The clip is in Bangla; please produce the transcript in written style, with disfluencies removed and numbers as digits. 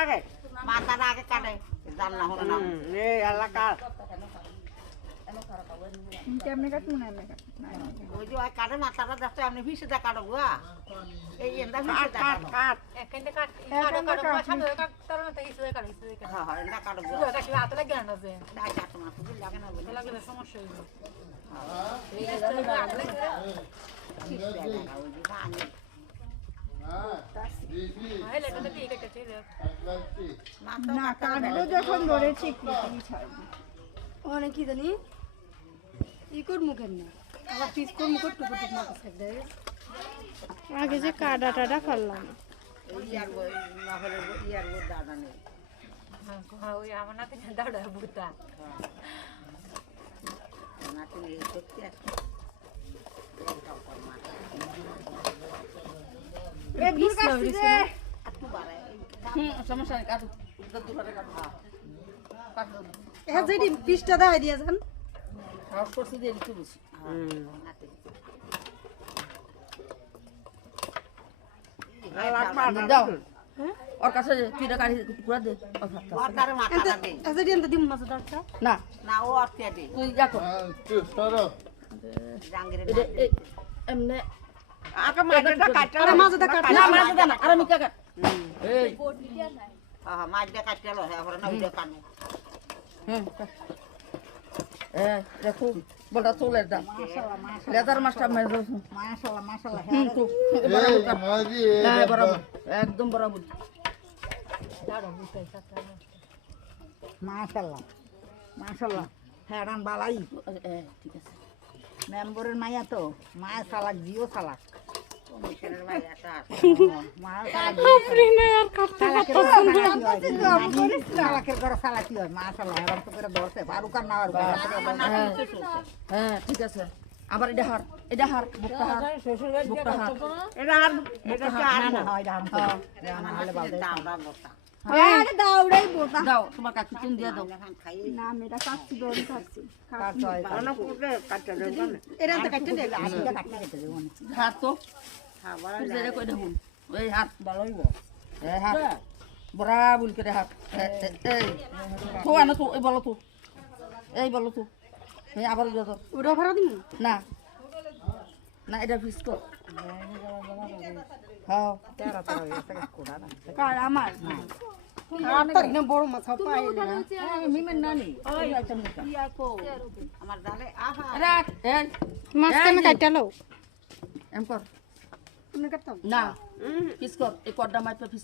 আগে মাথার আগে কাটে জানলা হলো না এই এলাকার কেমনে কাটবো না এমনি ওই যে ওই কাটে মাথাটা দেখতে আপনি ভিসে দা কাটো গা এই এন্দা ভিসে কাট দা কাট কাটো কাট এখানে কাট কাটো কাটো সামনে কাট তার মধ্যে কিছু কাট কিছু কাট হ্যাঁ হ্যাঁ এন্দা কাটো গা এটা কি হাতে লাগে না যে তাই কাটো না তুই লাগে না বলে লাগলে সমস্যা হইবে ঠিক আছে ওই যে পানি হ্যাঁ এটা তো ঠিক আছে না কাটবো যখন ধরেছি কি ছাড়বো অনেক কি জানি ই করবো কেন আবার পিস করবো করতে করতে মাথা ছেড়ে দেয় আগে যে কাটা টাটা করলাম ইয়ার বই নহলে ইয়ার বই দাদা নেই হ্যাঁ ওই আমার নাতি দাঁড়া বুতা নাতি নেই সত্যি আছে এ দূর কাটছি রে সমস্যা নেই কাটো দূর করে কাটো কাটো হ্যাঁ যেটি পিসটা দেখাই দিয়ে যান হাউস করতে দিয়ে একটু বেশি নাতি দাও ওর কাছে তুই কাটি পুরা দে ওর মাথা দে যেটি এনতে দিম মাছ ডাক্তার না না ও অর্থে দে তুই দেখো জাঙ্গিরে এমনি আগে মাঝেটা কাটতে আরে মাছটা কাট না মাছ দে না আর আমি কাকা এই হ্যাঁ মাছ দিয়ে কাটতে লো হ্যাঁ ওরা না ওই কানে হুম দেখো বড় তোলের দাম লেদার মাছটা মেরে দাও মাশাআল্লাহ মাশাআল্লাহ হুম তো বরাবর একদম বরাবর মাশাআল্লাহ মাশাআল্লাহ হ্যাঁ রান বালাই ঠিক আছে মেম্বরের মাইয়া তো মায়া সালাক জিও সালাক কমিশনের মাইয়াটা মায়া সালাকের ঘরে সালাকি হয় মাশাআল্লাহ এবার তো করে ধরছে বারুকার না আর হ্যাঁ ঠিক আছে আবার এটা হার বুকটা হার বুকটা হার এটা আর এটা কি আর না হয় দাম না হলে বালদে দামরা বতা আরে দাউড়াই বোতা দাও তোমার কাছে চিন দিয়ে দাও খাই না আমি এটা কাটছি দড়ি কাটছি অনেক কুটে কাটতে দেব না এরা তো কাটতে দেবে আজকে কাটতে দিতে দেব না হাত তো হ্যাঁ বড় যেটা কই দেখুন এই হাত ভালোই এই হাত বরাবর করে হাত এই তো আনো তো এই বলো তো এই আবার যত ওরা ভাড়া দিমু না না এটা ফিক্স কর হ্যাঁ তেরা তেরা এটা কোড়া না কার আমার আর তার না বড় মাছ পাইলে না মিমের নানি ওই আইটেম নিতা কি আইকো আমার জালে আহা রাখ এই মাছ কেমন কাটালো এম কর তুমি কাটতাম না ফিক্স কর এই কড্ডা মাইপা ফিক্স